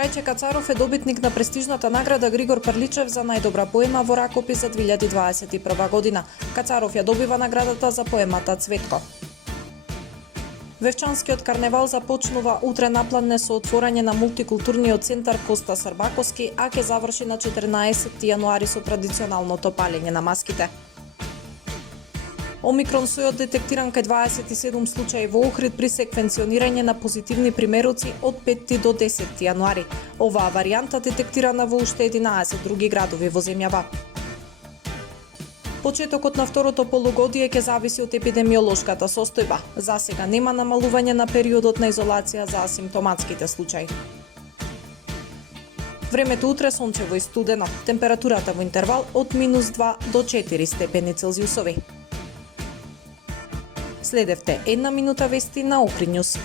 Трајче Кацаров е добитник на престижната награда Григор Прличев за најдобра поема во ракопис за 2021 година. Кацаров ја добива наградата за поемата Цветко. Вевчанскиот карневал започнува утре напладне со отворање на мултикултурниот центар Коста Србаковски, а ќе заврши на 14 јануари со традиционалното палење на маските. Омикрон сојот детектиран кај 27 случаи во Охрид при секвенционирање на позитивни примероци од 5 до 10 јануари. Оваа варијанта детектирана во уште 11 други градови во земјава. Почетокот на второто полугодие ќе зависи од епидемиолошката состојба. За сега нема намалување на периодот на изолација за асимптоматските случаи. Времето утре сончево и студено. Температурата во интервал од -2 до 4 степени Целзиусови. Следевте една минута вести на Охрид Нјус.